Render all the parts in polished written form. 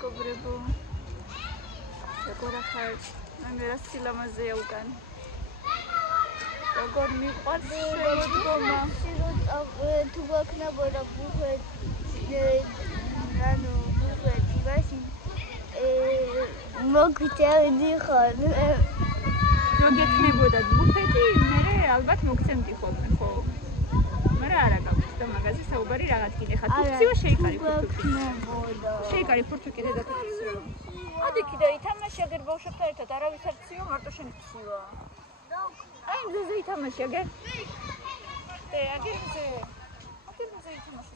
მეგობრებო. როგორ ახალ მე რა სილამაზეა უკან. როგორ მიყვარს შემოდგომა. თუ გაქნებოდა ბუფეტი ანუ ბუფეტი მაშინ მოგწევდი ხოლმე. რო გექნებოდათ ბუფეტი, მე ალბათ მოგცემდი ხოლმე, ხო? მაგრამ არა გაქვს და მაგაზე საუბარი რაღაც კიდე ხარ. ფურცივ შეიკარი ფურცივ. შეიკარი ფურცივ კიდე და ფურცივ. ადი კიდე ითამაში აგერ ბავშვებთან ერთად არავის არ ციო, მარტო შენ ცივა. აი მზე ითამაში აგერ. აგერ მზე ითამაში.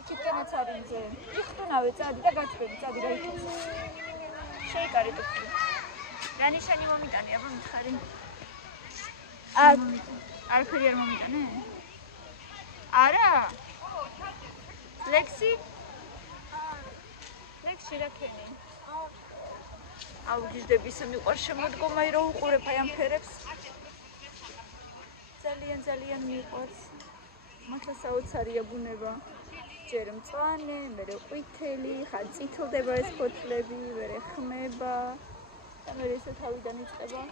იქითკენაც არის მზე. იხტუნავე წადი და გაჩვენი, წადი გაიქცე. შეიკარი თუქი. რა ნიშანი მომიტანე, აბა მითხარი. არაფერი არ მომიტანე? არა? ლექსი? ლექსი რა ქენი? აუგიჟდები ისე მიყვარს შემოდგომა, რომ უყურებ აი ამ ფერებს. ძალიან მიყვარს. მართლა საოცარია ბუნება. ჯერ მწვანე, მერე ყვითელი, ხან წითლდება ეს ფოთლები, მერე ხმება. და მე ესე თავიდან იწყება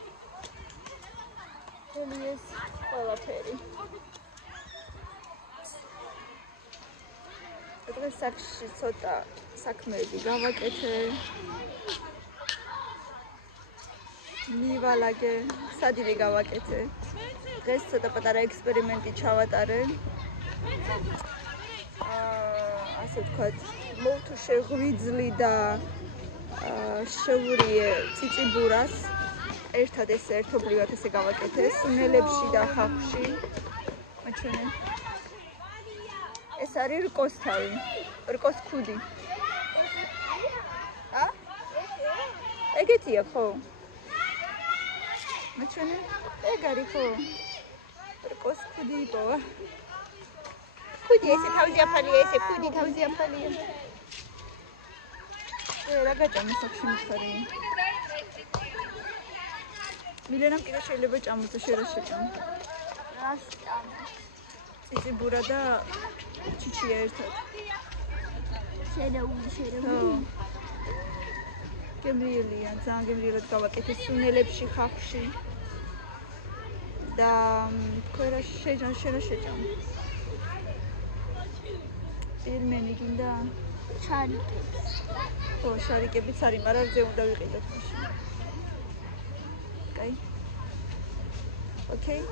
მთელი ეს ყველაფერი. დღეს სახლში ცოტა საქმეები გავაკეთე. მივალაგე, სადივე გავაკეთე. დღეს ცოტა პატარა ექსპერიმენტი ჩავატარე. ასე ვთქვათ, მოვთუ შეღვიძლი და შევურიე ციციბურას ერთად ესე ერთობლივად ესე გავაკეთე სუნელებში და ხახში. მაჩვენე. ეს არის რკოს თავი, რკოს ქუდი. ეგეთია ხო? მაჩვენე. ეგ არის ხო? რკოს ქუდი იპოვა. ქუდი ესე თავზე აფალია, ესე ქუდი თავზე აფალია. რა გაჭამე სახში მიხარი. მილენამ კიდე შეიძლება ჭამოს და შენ რა შეჭამ. რას ჭამე? ციციბურა და ჩიჩია ერთად. შერეული. გემრიელია, ძალიან გემრიელად გავაკეთე სუნელებში, ხახში. და თქვენ რა შეჭამ. პირმენი გინდა? შარიკებს. ხო, შარიკებიც არის, მაგრამ ზე უნდა ვიყიდოთ მაშინ. კაი. ოკეი.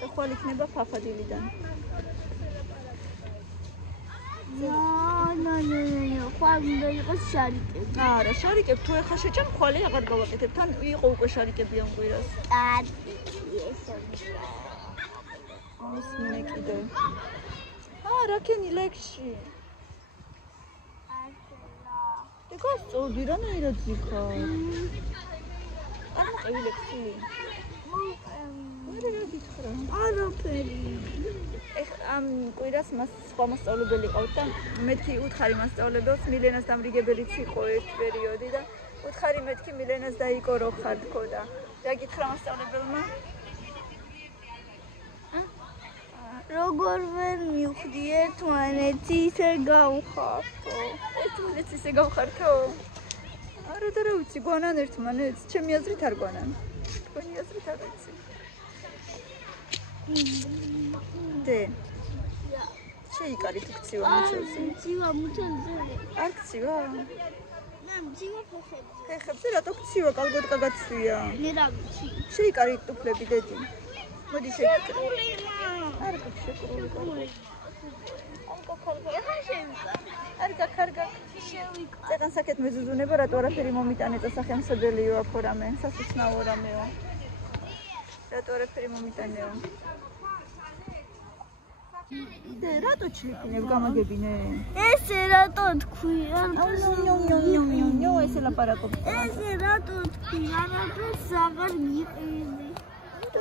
და ხვალ იქნება ფაფადილიდან. ხვალ უნდა იყოს შარიკები. არა, შარიკები თუ ეხა შეჭამ, ხვალე აღარ გავაკეთებ. თან იყო უკვე შარიკები ამ კვირას. კარგი, ესე. მოსმინე კიდე. რა ქენი ლექსში? ეგას წოდი რანაირად ზიქარ? არ მოყევი ლექსი? რა გითხრა? არაფერი. ამ კვირას მას სხვა მასწავლებელი ყავთ და მეთქი უთხარი მასწავლებელს მილენას დამრიგებელიც იყო ერთ პერიოდი და უთხარი მეთქი მილენას დაიკო რო ხარ თქო და რა გითხრა მასწავლებელმა? როგორ ვერ მივხვდი ერთმანეთი ისე გავხართო. ერთმანეთს ისე გავხართო? არა და რა ვიცი, გვანან ერთმანეთს? ჩემი აზრით არ გვანან. თქვენი აზრით არ ვიცი. შეიკარი თუ გცივა მუცელზე? მცივა მუცელზე. არ გცივა? მე მცივა ფეხებზე. ფეხებზე რატო გცივა? კალგოტკა გაცვია. მე რა ვიცი. შეიკარი ტუფლები დედი. მოდი შეიკარი. არ გაქვს შეკრული. არ გაქვს. წეგან საკეთმე ზუზუნება, რატო არაფერი მომიტანე და სახელმწებელიო აქ რამე, სასუსნაო რამეო. რატო არაფერი მომიტანეო? იდე რატო ჩლიპინებ გამაგებინე? ესე რატო თქვია? ნიო ესე ლაპარაკობ. ესე რატო თქვია? არაფერს აღარ გიყიდი.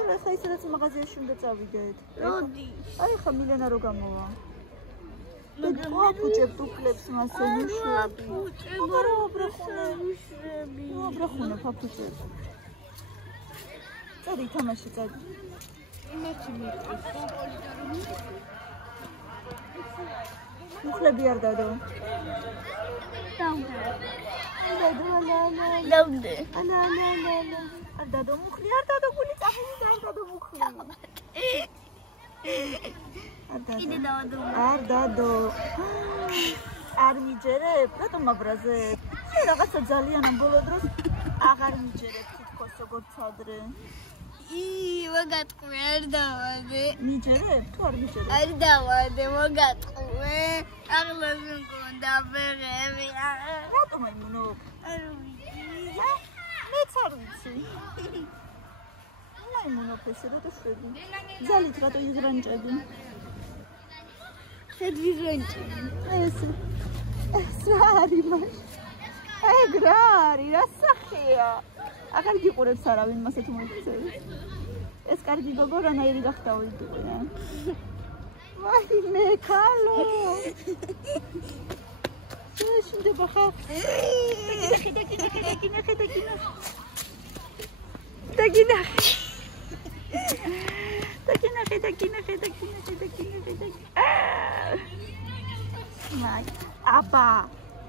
და ხა ისე რაც მაღაზიაში უნდა წავიდეთ. როდი? აი ხა მილენა რო გამოვა. ვაფუჭებ ტუფლებს მასე ნიშნები. აბა აბრახუნები. აბრახუნე ფაფუჭებ. წადი თამაში წადი. იმაში მიყვეს. მუხლები არ დადო. დავდე. არ დადო მუხლი, არ დადო გული წახილი და არ დადო მუხლი. კიდე დავადო. არ დადო. არ მიჯერებ, რატომ აბრაზე? რაღაცა ძალიან ამ ბოლო დროს აღარ მიჯერებ თითქოს როგორც ადრე. მოგატყვე, არ დავადე. მიჯერებ თუ არ მიჯერებ? არ დავადე, მოგატყვე. აღლები მქონდა ფეხები. რატომ აიმუნო? არ ვიცი. მეც არ ვიცი. აიმუნო ფესი რატო შვები? ძალით რატო იღრანჭები? შედვი რენჭი. ეს რა არის მაშ? ეგ რა არის? რა სახეა? აღარ გიყურებს არავინ მასეთ მოიქცევს. ეს კარგი გოგო რანაირი გახდაო იგივე. ვაიმე კალო. შევშინდება ხა.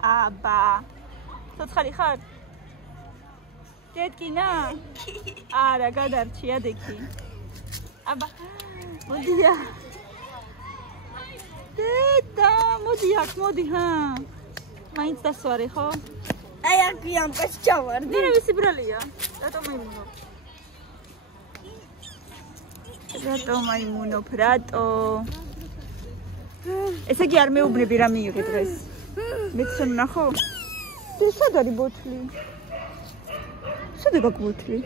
აბა. ცოცხალი ხარ? გეტკინა? არა, გადარჩია დექი. აბა. მოდია. დედა, მოდი აქ, მოდი, ჰა. მაინც დასვარე, ხო? აი აქ ვიამბეს ჩავარდი. მე ვისი ბრალია? რატომ აიმუნო? რატომ აიმუნო, რატო? ესე იგი არ მეუბნები რა მიიღე დღეს. მეც ვნახო? სად არის ბოთლი? სად გაგბოთლი?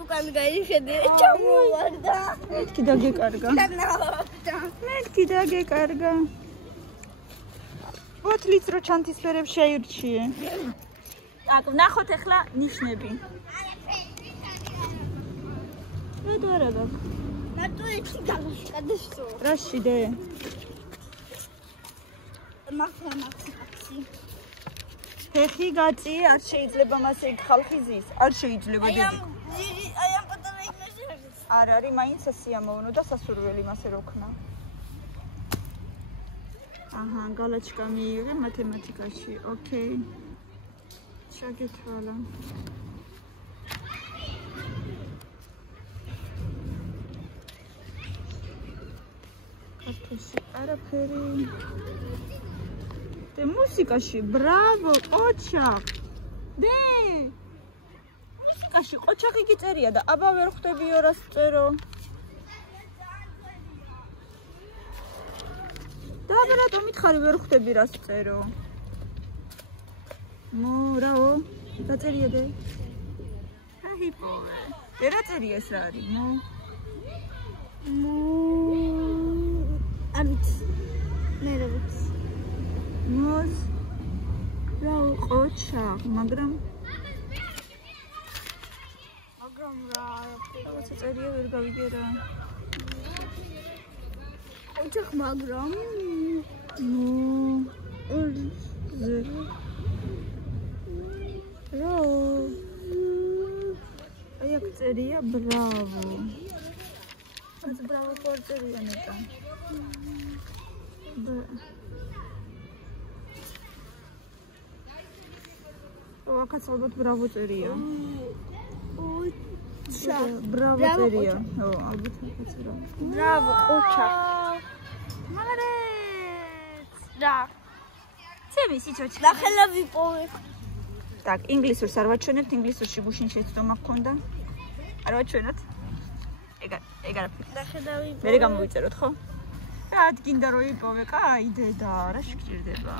უკან გაიხედე, ჩამოვარდა. მეთქი დაგეკარგა. მეთქი დაგეკარგა. ბოთლიც რო ჩანთისფერებს შეირჩიე. აქ ვნახოთ ახლა ნიშნები. რატო არა გაქვს? მარტო ერთი გავაშკადესო. რაში დე? მაქსი. ფეხი გაწი, არ შეიძლება მას ეგ ხალხი ზის. არ შეიძლება დიდი. აი ამ პატარა იმაში არის. არ არის, მაინც სიამოვნო და სასურველი მასე როქნა. აჰა, გალაჩკა მიიღე მათემატიკაში. ოკეი. ჩაგეთვალა. კარტოში არაფერი. და მუსიკაში, ბრავო, ყოჩახ. დე! მუსიკაში ყოჩახი გიწერია და აბა ვერ ხვდებიო რას წერო. და აბა რატომ მითხარი ვერ ხვდები რას წერო? რაო, დაწერია დე? აჰი პოვე. და რა წერია ეს რა არის? ამით. მე რა ვიცი. მოს რა ყოჩახ, მაგრამ რა რაღაცა წერია ვერ გავიგერა. ყოჩახ, მაგრამ რა აი აქ წერია ბრავო. ეს ბრავო პორწერია ნეტა. აქაც ალბათ ბრავო წერია. ბრავო წერია. ხო, ალბათ აქაც რა. ბრავო, ყოჩახ. მაგარეთ. რა. ცემი სიჩოჩი. ნახელა ვიპოვე. Так, ინგლისურს არ ვაჩვენებთ, ინგლისურში გუშინ შეცდომა გქონდა. არ ვაჩვენოთ? ეგ არაფერი. ნახელა ვიპოვე. მე გამოვიწეროთ, ხო? რა გინდა რომ იპოვე? კაი დედა, რა შეგჭირდება?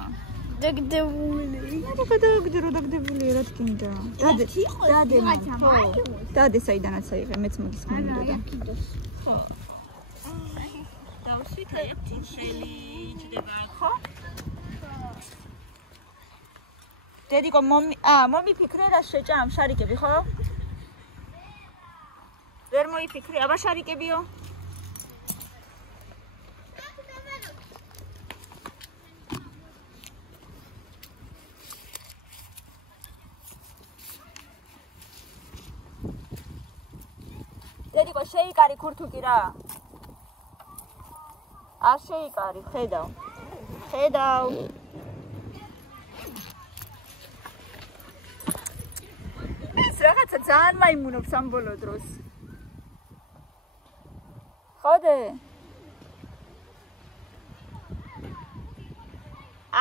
დაგდებული. დაგდებული რა გინდა? დადე, ხო. დადე საიდანაც აიღე, მეც მაგის მინდოდა. ხო. დავსვით აი თიშელი ჯდება, ხო? დედიკო მომიფიქრე რა შეჭამ შარიკები, ხო? ვერ მოიფიქრე, აბა შარიკებიო. დედიკო შეიკარი ქურთუკი რა. არ შეიკარი, ხედავ. ხედავ. ეს რაღაცა ძალიან მაიმუნობს ამ ბოლო დროს. ხოდე?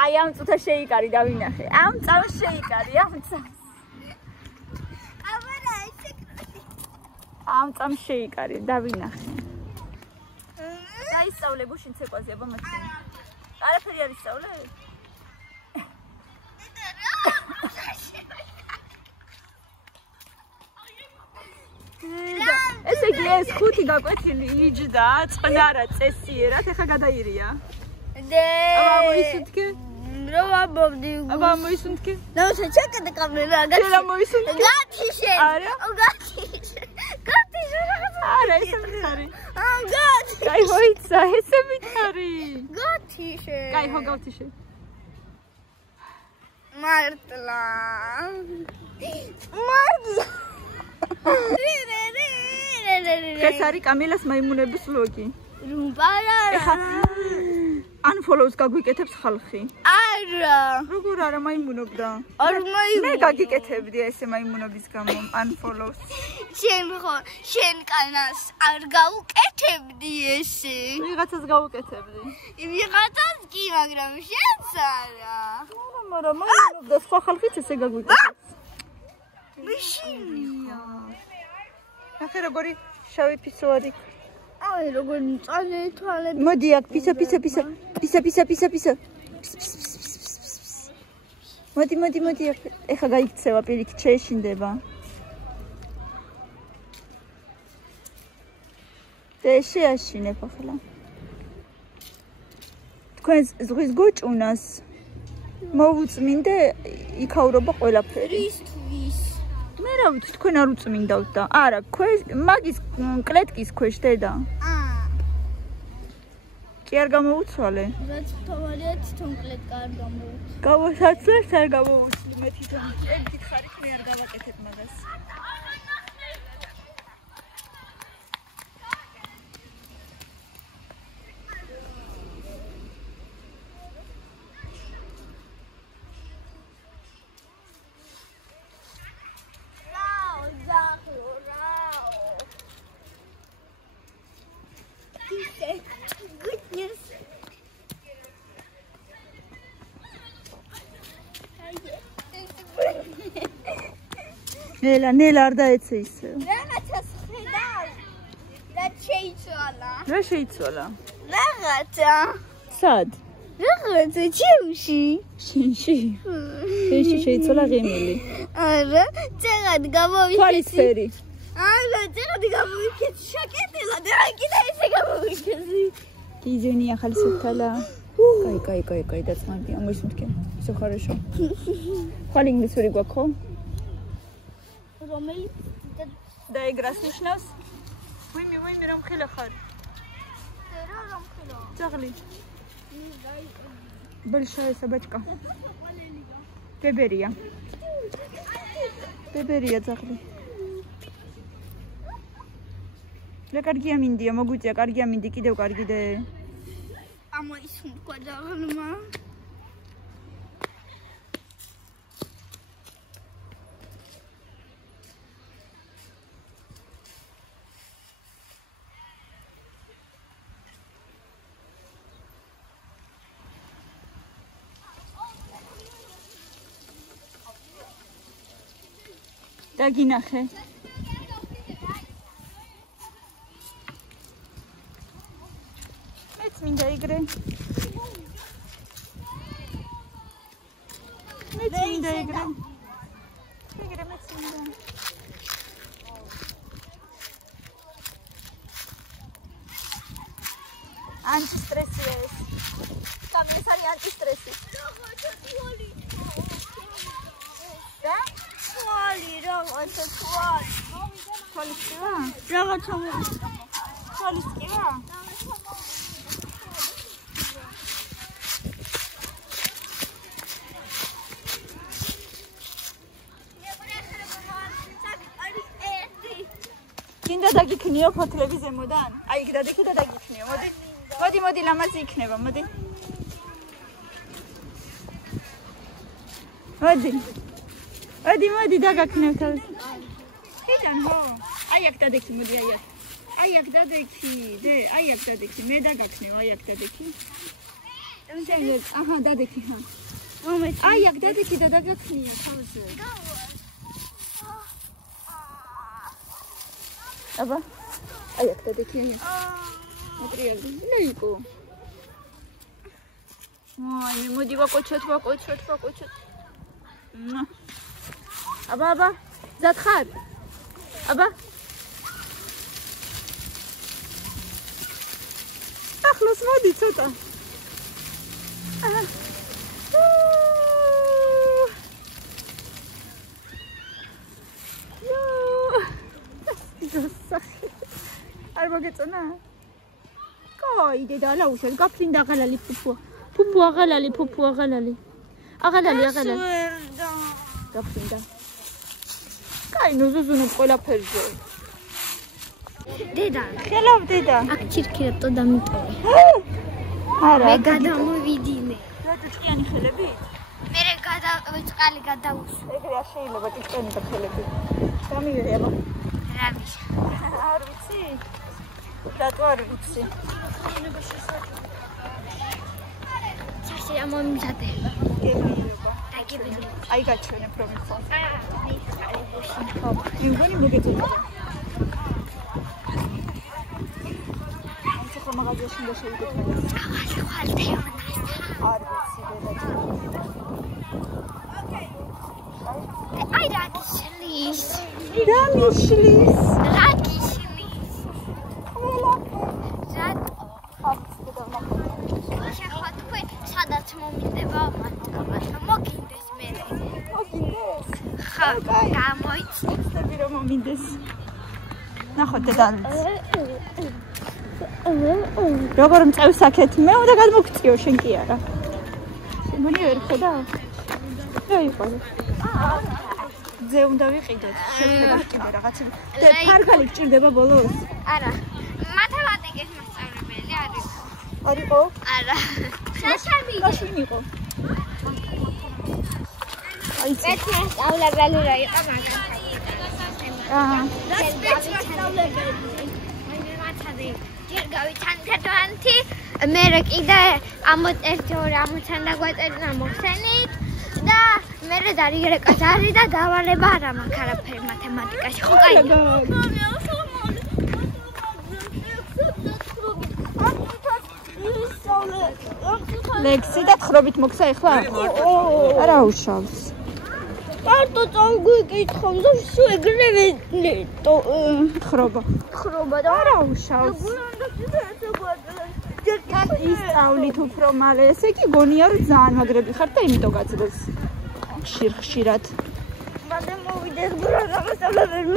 აი ამ წუთა შეიკარი დავინახე. ამ წამს შეიკარი, ამ წამს. აბარა ესე ამ წამს შეიკარი, დავინახე. დაისწავლე გუშინ ცეკვაზე, აბა მათი. არაფერი არ ისწავლე? ესე იგი ეს 5 გაკვეთილი იჯდა, წყნარა წესიერად, ეხა გადაირია. აბა მოისუნთქე? რა ვაბობდი? აბა მოისუნთქე? ნაუშა ჩაკეთე კამერა, რა მოისუნთქე? გათიშე. არა? გათიშე. გათიშე რაღაცა. არა, ესე მითხარი. გათიშე. კაი მოიცა, ესე მითხარი. გათიშე. კაი ხო გავთიშე. მარტლა. ეს არის კამილას მაიმუნების ვლოგი. რუმპარარა. unfollows გაგვიკეთებს ხალხი. არა. როგორ არა მაიმუნობდა? არ მაიმუნ. მე გაგიკეთებდი ესე მაიმუნობის გამო unfollows. შენ კანას არ გაუკეთებდი ესე. ვიღაცას გავუკეთებდი. ვიღაცას კი, მაგრამ შენც არა. მაგრამ მაიმუნობდა სხვა ხალხიც ესე გაგვიკეთებს. მიშინია. ნახე როგორი შავი ფისო არის. აი როგორ მწალე თვალები. მოდი აქ პისა. მოდი აქ. ეხა გაიქცევა პირიქით შეეშინდება. და შეაშინებ ახლა. თქვენ ზღვის გოჭუნას მოვუწმინდე იქაურობა ყველაფერი. ისთვის. მე რა ვიცი თქვენ არ უწმინდავთ და არა მაგის კლეტკის ქვეშ დედა. კი არ გამოუცვალე? რაც თავარია თვითონ კლეტკა არ გამოუცვალე. გავასაცვლეს არ გამოუცვლი მე თვითონ. ეგ გითხარით მე არ გავაკეთებ მაგას. ნელა არ დაეცე ისე. რაღაცას ხედავ. რა შეიცვალა? რა შეიცვალა? რაღაცა. სად? რაღაცა ჩემში. შენში შეიცვალა ღემილი. არა, წერად გამოვიქეცი. თვალისფერი. არა, წერად გამოვიქეცი. შაკეტილად, რა კიდე ესე გამოვიქეცი. Извини, ახალი სუფთალა. კაი, დაწმანდი, ამოისმთქე. ისე ხარაშო. ხალ ინგლისური გვაქვს ხო? რომელიც დაიგრას ნიშნავს? ვიმი რომ ხილა ხარ. რომ ხილა. ძაღლი. большая собачка. ბებერია ძაღლი. რა კარგია მინდია, მოგვიწია კარგია მინდი, კიდევ კარგიდე. ამოისუნთქვა ძაღლმა. დაგინახე. მეც მინდა იგრე. იგრე მეც მინდა. ანტისტრესია ეს. კამილას არის ანტისტრესი. და? რაღაცა თვალის კივა? რაღაცა თვალის კივა? გინდა დაგიქნიო ფოთლები ზემოდან? აი იქ დადიქო და დაგიქნიო. მოდი ლამაზი იქნება, მოდი. მოდი დაგაქნევ თავს. ხიდან ხო? აი აქ დადექი, მოდი აი აქ. აი აქ დადექი, აი აქ დადექი, მე დაგაქნევ, აი აქ დადექი. აჰა, დადექი, ხა. აი აქ დადექი და დაგაქნია თავზე. აბა, აი აქ დადექი, აი აქ. მოტრიალდი, ნეიკო. აი, მოდი ვაკოჩოთ. აბა, ზათხარ. აბა. ახლოს მოდი ცოტა. არ მოგეწონა? კაი, დედა ალაუშად, გაფრინდა აღალალი ფუფუ. ფუფუ აღალალი. აღალალი. გაფრინდა. კაი, ნუზუზუნებ ყველაფერზე. დედა, ხელობ დედა. აქ ჩირქირატო დამიტოვე. არა. მე გადამოვიდინე. რატოჭიანი ხელებით? მე წყალი გადაუსვა. ეგრე არ შეიძლება ჭიანი და ხელები. გამივიღე. რამის. არ ვიცი. რატო არ ვიცი? საში ამომზადე. გემიერება. დაგებინე. აი გაჩვენებ რომ ხო. ხო. იმგონი მოგეწონა. ამ ხო მაღაზიაში და შევიდეთ. ახალ თემა. არ ვიცი დედა. აი რაგიშლის. რამიშლის. შეხოთქვი, სადაც მომინდება მათგან. მოგინდეს მე. მოგინდეს. ხა, გამოიწვი. ხები რომ მომინდეს. ნახოთ დედა. როგორ მწევს აქეთ? მე უნდა გადმოგწიო, შენ კი არა. შენ მoni ვერ ხედავ? რა იყო? ზე უნდა ვიყიდოთ. შეიძლება კიდე რაღაცები. ფარფალი გჭირდება ბოლოს? არა. მათემატიკის მასწავლებელი არის. არისო? არა. საშამი. მაშინ იყო. აი ზე. მეც მასწავლებელი რა იყო მაგას. აა. მეც მასწავლებელი. მე მათადი. ჯერ გავიცანთეთვანთი, მე კიდე ამოწერთ 40 დაგვაწერნა მოხსენით და მე დარიგრეკას არის და დავალება არა მაქვს არაფერი მათემატიკაში. ხო კაი. ლექსი და ხრობით მოგცა ახლა? არა უშავს. მარტო წავგვიკითხავ და შუ ეგრევე ხრობა და არა უშავს. თან ისწავლით უფრო მალე, ესე იგი გონია რომ ძალიან მაგრები ხართ და იმიტომ გაძლევს ხშირად. მალე მოვიდეს გრაგამასწავლებელი,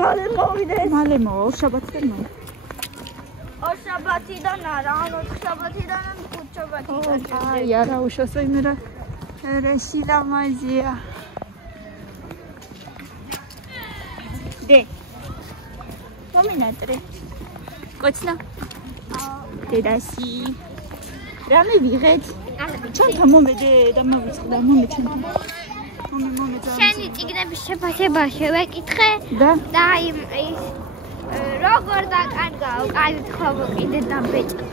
მალე მოვა, შაბათიდან მოვა. შაბათიდან არა, ანუ შაბათიდან ან ხუთშაბათიდან. აი, არა უშავს, მე რა შილამაზია. დე. მომინატრე. კოცნა. დედაში. რამე ვიღეთ? ჩანთა მომედე და მოვიწყდა, მომეჩნდა. მომეძა. შენი წიგნების შეფასება შევეკითხე და იმ როგორ დაკარგაო, კაი თხოვო კიდე დაბეჭდოს.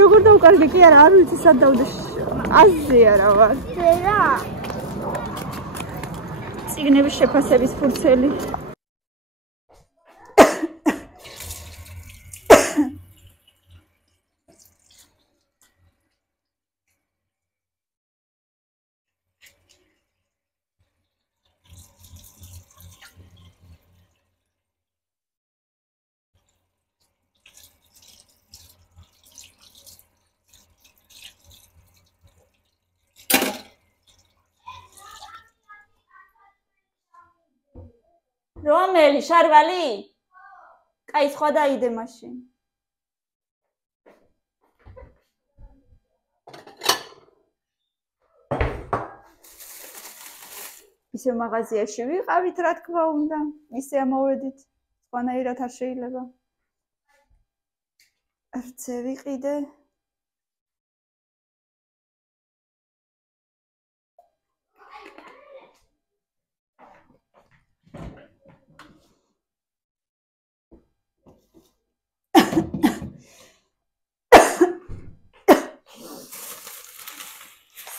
როგორ დავკარგე კი არა, არ ვიცი სად დავდე. აზზე არა ვარ. რა? წიგნების შეფასების ფურცელი. რომელი შარვალი? კაი, სხვა დაიდე მაშინ. ისე მაღაზიაში ვიყავით, რა თქმა უნდა, ისე ამოვედით. სხვანაირად არ შეიძლება. არცე ვიყიდე.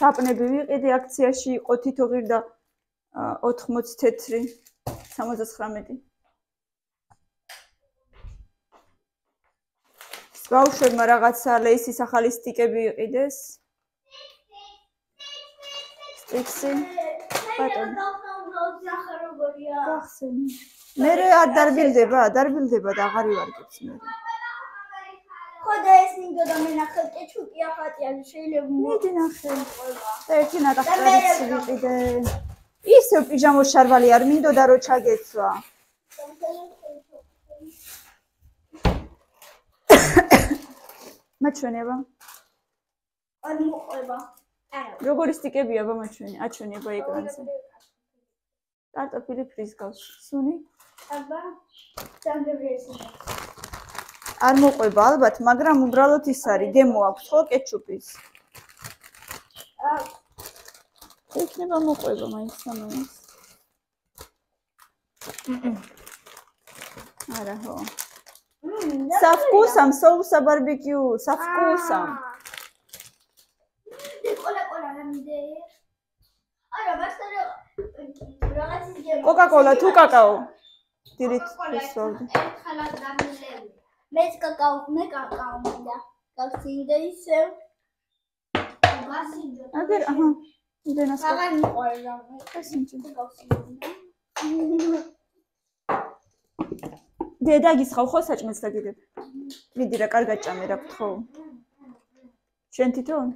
საპნები ვიყიდე აქციაში იყო თითო ღირდა 80 თეთრი 79. ბავშვებმა რაღაცა ლეისის ახალი სტიკები იყიდეს. სტიქსი. ბატონო. გახსენე. მე არ დარბილდება და აღარ ივარგებს მე. ხოდა ეს მინდო და მე ნახე კეჩუპია ხატია შეიძლება მიდი ნახე. და ერთი ნატახტარიც ვიყიდე. ისევ პიჟამოს შარვალი არ მინდოდა რომ ჩაგეცვა. მაჩვენება. არ მოყვება. როგორი სტიკებია ბამაჩვენი? აჩვენება ეკრანზე. კარტოფილი ფრის გავს. სუნი? აბა. სამგებიესი. არ მოყვება ალბათ, მაგრამ უბრალოდ ის არის, გემო აქვს ხო კეჩუპის? იქნება მოყვება მაინც სამას. არა ხო. Со вкусом соуса барбекю, со вкусом. Кока-кола, ту какао. Дирит присводы. Մեծ կակաո, մեկ կակաո մենდა, կավսինգը իսև, կավսինգը, Ագեր, ահա, իդենաս կա։ կաղար նիղորժան, Կասինջը։ կավսինգը։ Դեդագիս խավ խոս հաճմեց դա գիրებ։ Վիդիրա կարգա ճամեր ակտ խով։ Չեն տիտոն։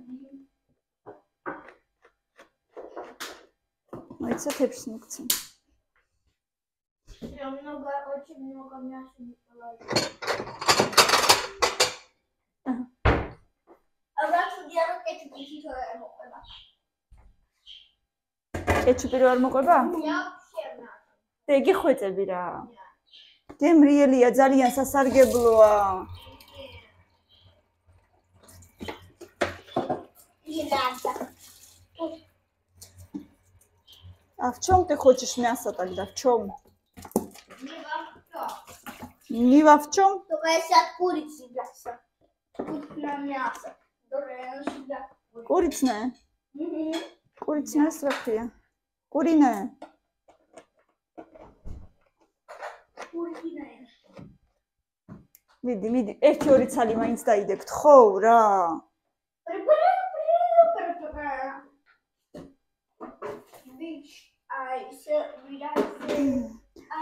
Այցա թեպս նուկցին։ Очень много мяса не положить. А врачу делать кетчуп и сито моқоба. კეჩუპი რო არ მოყვება? Я вообще на. და იგი ხვეწები რა. გემრიელია, ძალიან სასარგებლოა. Ილანდა. А в чем ты хочешь мясо тогда? В чем? Ни во в чем? Только если от курицы мясо. Вкусное мясо. Которое всегда. Курицное? Угу. Курицное свахия. Куриное. Куриное. მიდი, ერთი ორი ცალი მაინც დაიდებთ, ხო რა.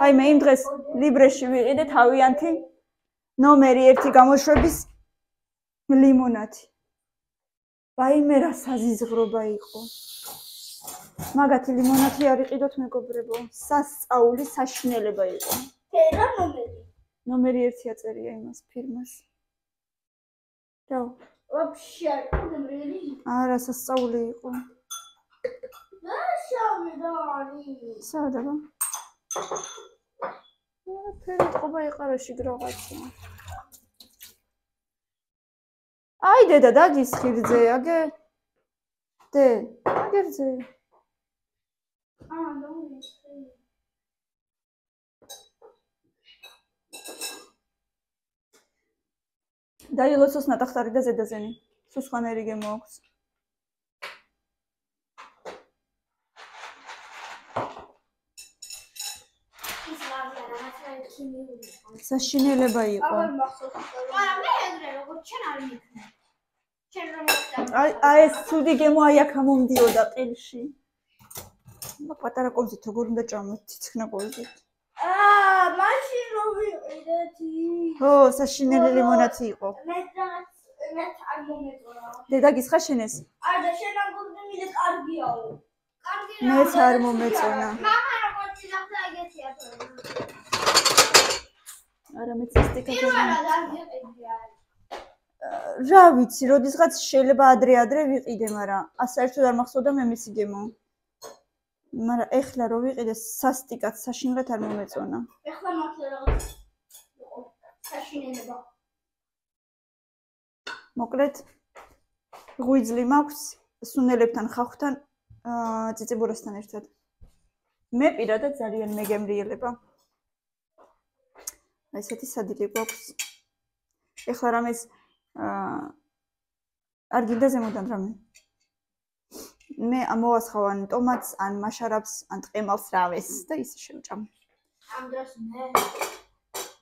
აი მე იმ დღეს ლიბრეში ვიყიდე თავიანთი ნომერი 1 გამოშვების ლიმონათი. ვაიმე რა საზიზღრობა იყო. მაგათი ლიმონათი არ იყიდოთ მეგობრებო. სასწაული საშინელება იყო. Რა ნომერი? ნომერი 1 აწერია იმას ფირმას. რა? Вообще, ნომერი? არა, სასწაული იყო. და შავმედარი. სადა? ფერი ყობა იყარა შიგრაღაცა. აი დედა დაგის ხირძე, აგე. დე, აგერზე. ნომერი. დაილოცოს ნატახტარი და ზედაზენი. სულ სხვანაირი გემო აქვს. საშინელება იყო. მე ეგრე როგორც ჩენ არ მიქნა. ჩენ რომ აი ეს ცუდი გემო აი აქ მომდიოდა ყელში. პატარა კორძით როგორ უნდა ჭამოთ თითქნა კორძით. მაშინ რომ ვიყიდეთი. ო, საშინელი ლიმონათი იყო. მე არ მომეწონა. დედა გისხა შენ ეს? არა, შენ ამბობდი მიდე კარგიაო. კარგია. მეც არ მომეწონა. მამა როგორც იზახდა ეგეთია თორე. არა მეც სტიკა იმანა დაგიყიდია. რა ვიცი, როდისღაც შეიძლება ადრე ვიყიდე, მაგრამ საერთოდ არ მახსოვდა მე მისი გემო. მაგრამ ეხლა რო ვიყიდე სასტიკად, საშინლად არ მომეწონა. ეხლა მართლა რაღაც იყო საშინელება. მოკლედ ღვიძლი მაქვს სუნელებთან ხახვთან წიწიბურასთან ერთად. მე პირადად ძალიან მეგემრიელება. ესეთი სადილე გვაქვს. ეხლა რამეს არ გინდა ზემოდან რამე. მე მოვასხავ ტომატს, ან მაშარაპს, ან ტყემალს რავეს და ისე შევჭამ. ამ დროს მე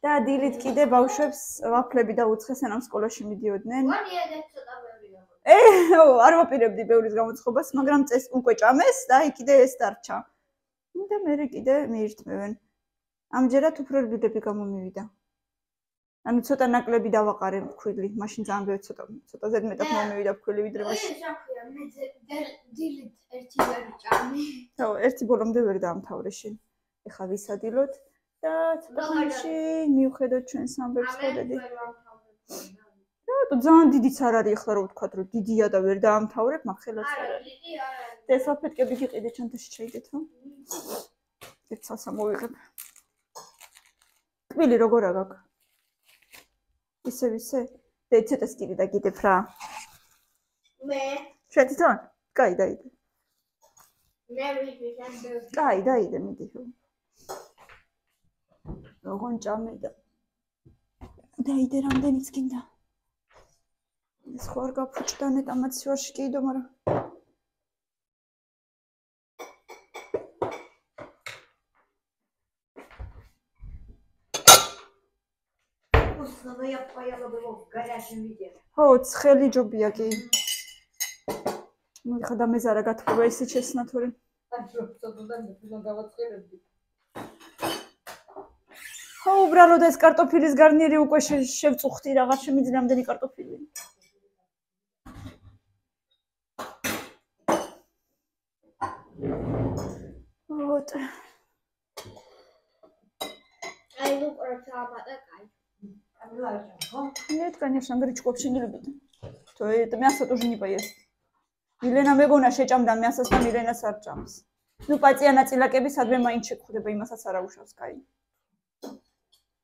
და დილით კიდე ბავშვებს ვაფლები დაუცხე, სანამ სკოლაში მიდიოდნენ. ვარიადეთ ცოტა ბევრი გამო. არ ვაპირებდი ბევრის გამოცხობას, მაგრამ წეს უკვე ჭამეს და იქ კიდე ეს დარჩა. და მე კიდე მიირთმევენ. ამჯერად უფრო რბილები გამომივიდა. ანუ ცოტა ნაკლები დავაყარე ფქვილი, მაშინ ძალიან ბევრი ცოტა ზედმეტად მომივიდა ფქვილი ვიდრე მაშინ. ეს რა ქვია, მე დილით ერთი ვერ ჭამი. ერთი ბოლომდე ვერ დაამთავრე შენ. ეხლა ვისადილოთ და ცოტაში მივხედოთ ჩვენს ამბებს ხედები. რატო ძალიან დიდიც არ არის ახლა რა ვთქვათ, რომ დიდია და ვერ დაამთავრებ, მაგ ხელაც არ არის. და საფეთკები გიყიდე ჩანთაში ჩაიდეთ რა. ერთ წელს ამოვიღებ. ტკბილი როგორ აგაკ? ისე. და ცოტა სტილი დაგიდებ რა. მე შენ თვითონ? კაი, დაიდე. მე ვიდეო. კაი, დაიდე, მიდი. როგორ ჭამე და დაიდე რამდენიც გინდა. ეს ხო არ გაფუჭდა ნეტამაც შორში კიდო, მაგრამ я поела бы его в горячем виде. ხო, ცხელი ჯობია კი. მოიხა დამეზარა გათხოვა ისე ჩესნათური. ხო, უბრალოდ ეს კარტოფილის გარნიერი უკვე შევწუხდი, რაღაც შემიძლია ამდენი კარტოფილი. вот. Ай, ну, короче, кай. Нет, конечно, гречку вообще не любит. То это мясо тоже не поест. Милена მეგონა შეჭამდა мясоს და მილენას არ ჭამს. Ну, პაწიანა წილაკები სადმე მაინც შეგხვდება, იმასაც არ აუშავს, კაი.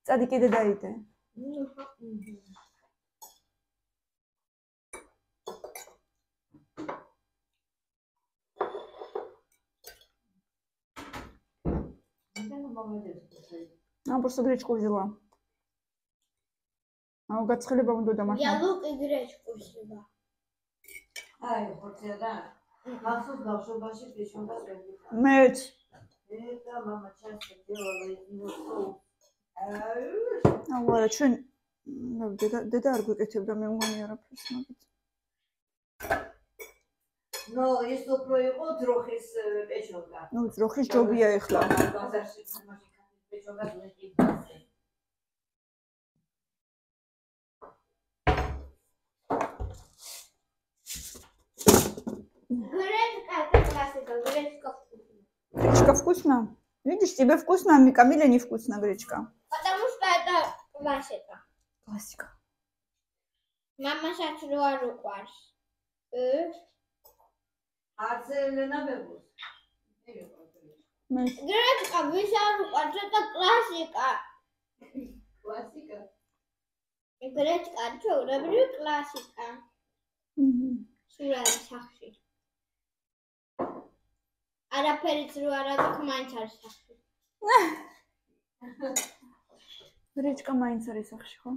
წადი კიდე დაიდე. просто гречку взяла. გაცხელება უნდა და მაშინ. Я лук и гречку взяла. Ай, хотя да. Махсус бавшобаши печёнка свежая. მეც. Это мама часто делала из него соус. არა, ჩვენ დედა არ გვეკეთებდა მე მგონი არაფერს მაგით. Но если проего дрохის печёнка. ну, дрохის ჯობია ეხლა. ბაზარში მაშინ პეჩონკა დუეთი. Гречка Гречка вкусная. вкусная? Видишь, тебе вкусно, а Камиле не вкусно гречка. Потому что это классика. Классика. Мама сейчас руару кварш. არცელენა ბებოს. Гречка висару кварш, это классика. კლასიკა. Гречка, что, люблю классика. სულარი სახში. არაფერიც რო არ აქვს, მაინც არის სახში. Гречка მაინც არის სახში, ხო?